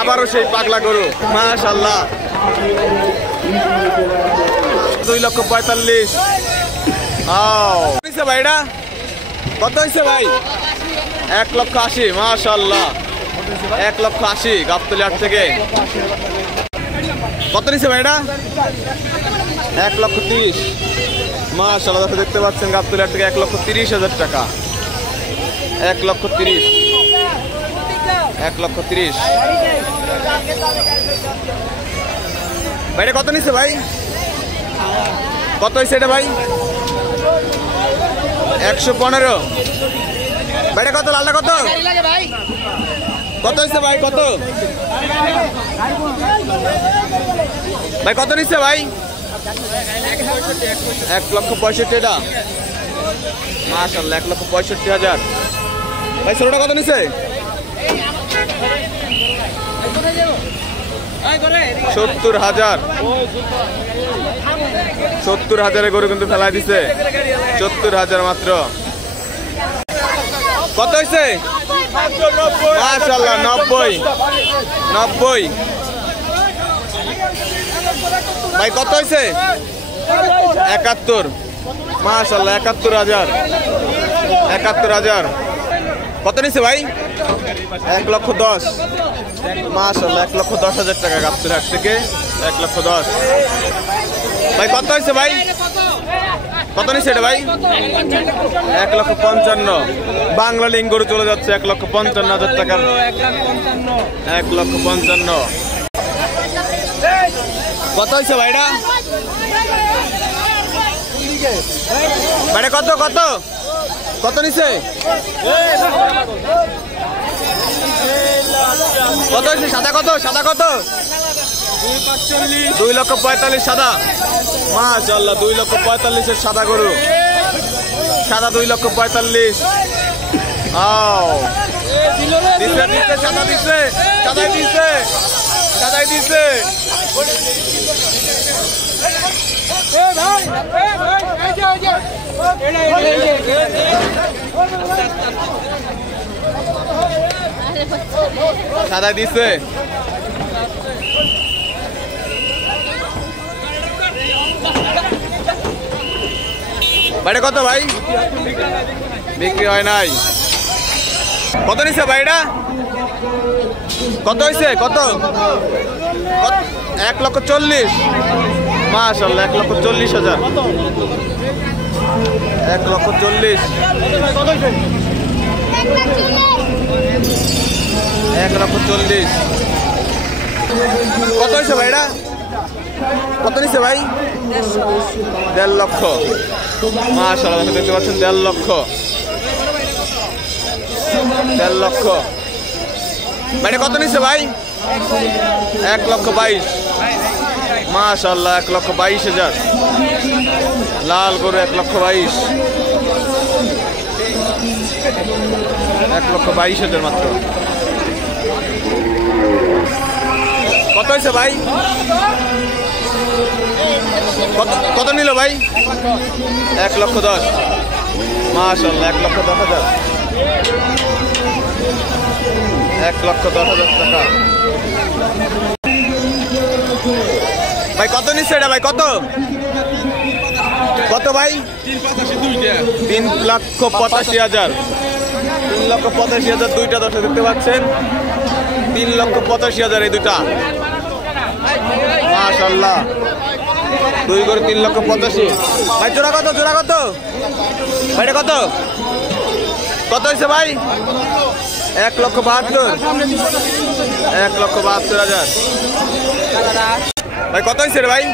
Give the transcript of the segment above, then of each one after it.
আবারও সেই পাগলা গরু মাশাআল্লাহ 2,45,000। ভাই এটা কত হয়েছে ভাই? 1,80,000 মাশাআল্লাহ 1,80,000 গাবতলী হাট থেকে। কত নিচ্ছে ভাই এটা? 1,30,000 মাশাআল্লাহ দেখতে পাচ্ছেন গাবতলী হাট থেকে 1,30,000 টাকা। 1,30,000 1,30,000 ভাই এটা কত নিচ্ছে ভাই? কত হয়েছে এটা ভাই? 115। ভাইটা কত? লালটা কত? কত হয়েছে ভাই? কত ভাই কত নিচ্ছে ভাই? 1,65,000 এটা মাশাআল্লাহ 1,65,000। ভাই ছোটটা কত নিচ্ছে? 70,000। 70,000 গরু কিন্তু ফেলাই দিছে। 70,000 মাত্র। কত হয়েছে? মাশাআল্লাহ 90। ভাই কত হয়েছে? 71 মাশাআল্লাহ 71,000। কত নিচ্ছে ভাই? 1,10,000 মাশাআল্লাহ 1,10,000 টাকা গাবতলী হাট থেকে 1,10,000। ভাই কত হয়েছে ভাই? কত নিচ্ছে এটা ভাই? 1,55,000। বাংলা লিঙ্গ গরু চলে যাচ্ছে 1,55,000 টাকা। 1,55,000। কত হয়েছে ভাইটা? ভাইটা কত কত কত নিচ্ছে? কত হয়েছে? সাদা কত? সাদা কত? 2,45,000 সাদা মাশাআল্লাহ 2,45,000 সাদা গরু। সাদা 2,45,000। দিছে দিছে সাদা দিছে সাদাই দিছে সাদাই দিছে। সাদা দিছে। ভাইটা কত ভাই? বিক্রি হয় নাই। কত নিচ্ছে ভাইটা? কত হয়েছে? কত? 1,40,000 মাশাআল্লাহ 1,40,000। 1,40,000। 1,40,000। কত হয়েছে ভাইটা? কত নিচ্ছে ভাই? 1.5 লক্ষ মাশাআল্লাহ দেখতে পাচ্ছেন 1.5 লক্ষ। 1.5 লক্ষ। ভাইটা কত নিচ্ছে ভাই? 1,22,000 মাশাআল্লাহ 1,22,000। লাল গরু 1,22,000। 1,22,000 মাত্র। কত হয়েছে ভাই? কত নিল ভাই? 1,10,000 মাশাআল্লাহ 1,10,000। 1,10,000 টাকা। ভাই কত নিচ্ছে এটা ভাই? কত কত ভাই? 3,85,000। 3,85,000 দুইটা দর্শক দেখতে পাচ্ছেন। 3,85,000 এই দুইটা মাশাআল্লাহ। দুই করে 3,85,000। ভাই জোড়া কত? জোড়া কত ভাইটা? কত কত হয়েছে ভাই? 1,72,000। 1,72,000। ভাই কত হয়েছে রে ভাই?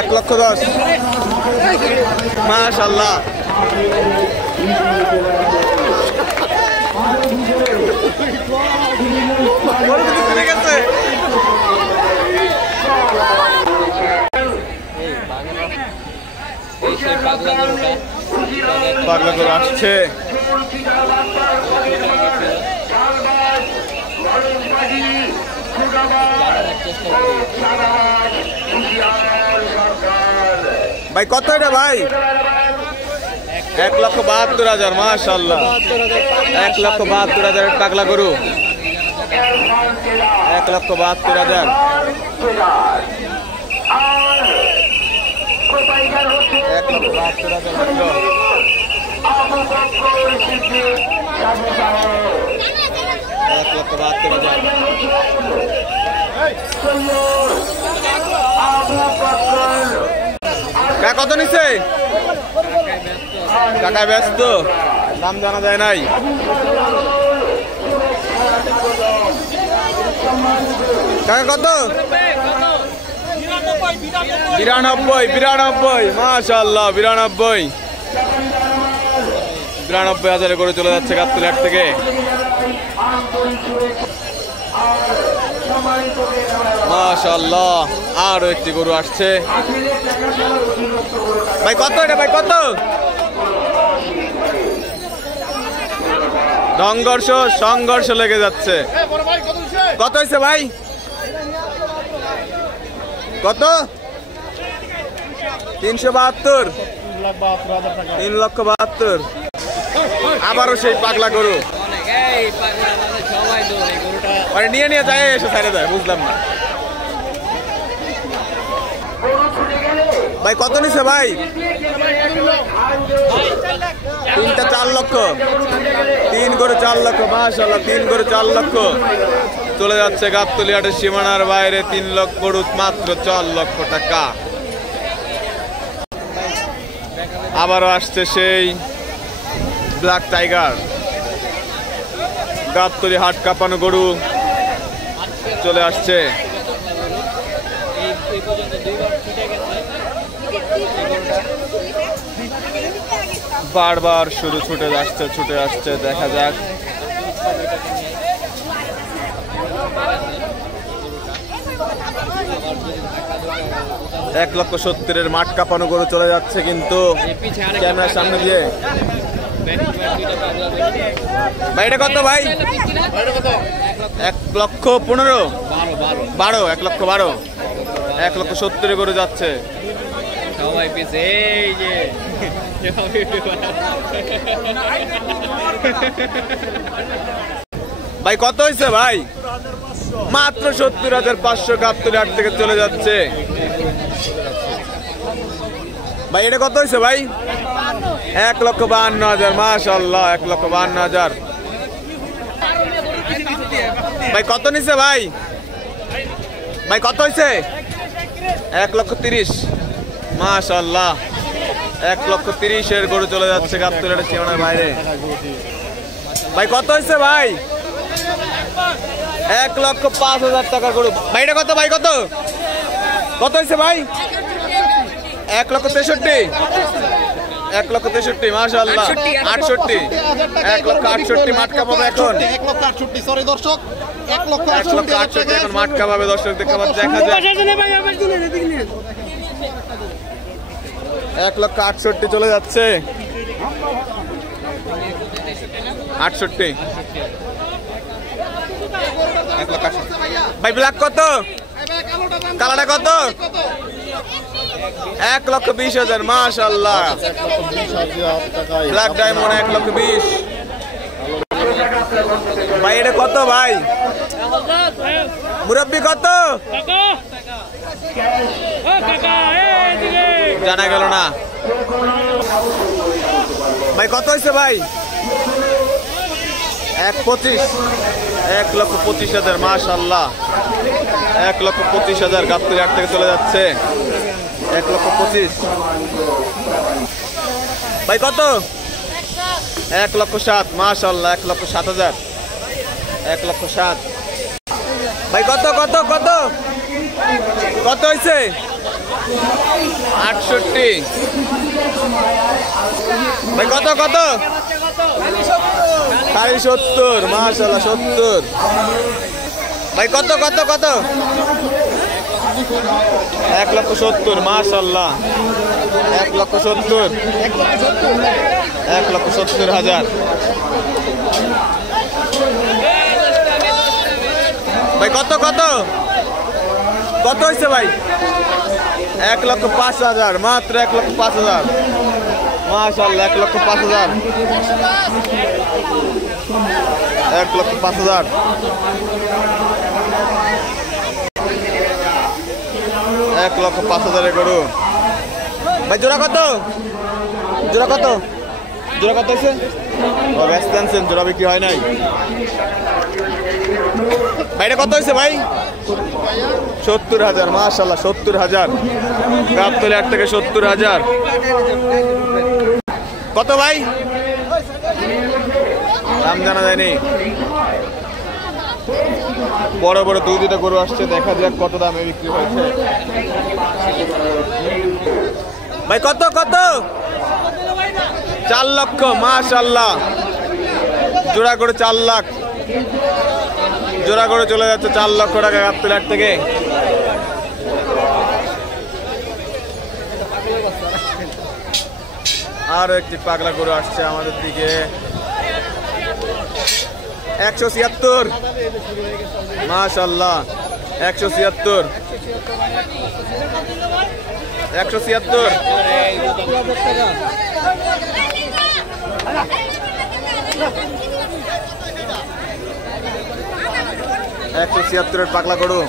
1,10,000 মাশাআল্লাহ। পাগলা গরু আসছে। ভাই কত এটা ভাই? 1,72,000 মাশাআল্লাহ। 1,72,000 পাগলা গরু। 1,72,000। আর কোপাইকার হচ্ছে 1,72,000 আবু বকর সিদ্দিক সাজু সাহেব। 1,72,000। আবু বকর কত নিচ্ছে? টাকা ব্যস্ত, দাম জানা যায় নাই। টাকা কত? 92, মাশাআল্লাহ 92,000 করে চলে যাচ্ছে গাবতলী হাট থেকে। মাশাআল্লাহ আরো একটি গরু আসছে। ভাই কত এটা? ভাই কত? সংঘর্ষ লেগে যাচ্ছে। কত হয়েছে ভাই? কত? 372, 3,72,000। আবারও সেই পাগলা গরু নিয়ে যায়, এসে ছাড়ে যায়, বুঝলাম না ভাই। কত নিছে ভাই? 3টা 4 লক্ষ। 3 গরু 4 লক্ষ, মাশাআল্লাহ 3 গরু 4 লক্ষ চলে যাচ্ছে গাবতলী হাটের সীমানার বাইরে। 3 লক্ষ গরু মাত্র 4 লক্ষ টাকা। আবারও আসছে সেই ব্ল্যাক টাইগার। গাবতলী হাট কাঁপানো গরু চলে আসছে। বারবার শুধু ছুটে আসছে, দেখা যাক। 1,70,000 মাঠ কাঁপানো গরু চলে যাচ্ছে কিন্তু ক্যামেরার সামনে দিয়ে। ভাই এটা কত ভাই? 1,15,000, 12, 1,12,000, 1,70,000 গরু যাচ্ছে। ভাই কত হয়েছে ভাই? মাত্র 70,500 গাবতলী হাট থেকে চলে যাচ্ছে। ভাই এটা কত হয়েছে ভাই? 1,52,000, মাশাআল্লাহ 1,52,000। ভাই কত নিছে ভাই? ভাই কত হয়েছে? 1,30,000, মাশাআল্লাহ 1,30,000 গরু চলে যাচ্ছে গাবতলী হাটের সীমানার বাইরে। ভাই কত হয়েছে ভাই? 1,05,000 টাকা গরু। ভাই এটা কত? ভাই কত? কত হয়েছে ভাই? 1,63,000, 1,63,000, মাশাআল্লাহ 68, 1,68,000 মাটকা পাবে এখন। 1,68,000, সরি দর্শক, 1,68,000 এখন মাটকা পাবে দর্শক, দেখা যায়। 1,68,000 চলে যাচ্ছে। 68, 1,68,000। ভাই ব্ল্যাক কত? কালাটা কত? 1,20,000, মাশাআল্লাহ ব্ল্যাক ডায়মন্ড 1,20,000। ভাই এটা কত ভাই? মুরব্বি কত? জানা গেল না ভাই। কত হয়েছে ভাই? 1,25,000, 1,25,000, মাশাআল্লাহ 1,25,000 গাবতলী হাট থেকে চলে যাচ্ছে। 1,25,000। ভাই কত? 1,07,000, মাশাআল্লাহ 1,07,000, 1,07,000। ভাই কত কত কত কত হয়েছে? 68। ভাই কত কত? 70, মাশাআল্লাহ 70। ভাই কত কত কত? 1,70,000, মাশাআল্লাহ 1,70,000, 1,70,000। ভাই কত কত কত হয়েছে ভাই? 1,05,000, মাত্র 1,05,000, মাশাআল্লাহ 1,05,000 1,05,000 1,05,000 এ গরু ভাই জোড়া কত জোড়া কত জোড়া কত হয়েছে ও ব্যস্ত আনছেন জোড়া বিক্রি হয় নাই ভাই এটা কত হয়েছে ভাই 70,000 মাশাআল্লাহ 70,000 গাবতলী হাট থেকে 70,000 কত ভাই দাম জানা যায়নি বড় বড় দুইটা গরু আসছে দেখা যাক কত দামে বিক্রি হয়েছে ভাই কত কত 4 লক্ষ মাশাআল্লাহ জোড়া করে 4 লাখ জোড়া করে চলে যাচ্ছে 4 লক্ষ টাকা গাবতলী হাট থেকে আর একটি পাগলা গরু আসছে আমাদের দিকে 176 মাশাআল্লাহ 176 176 এর পাগলা গরু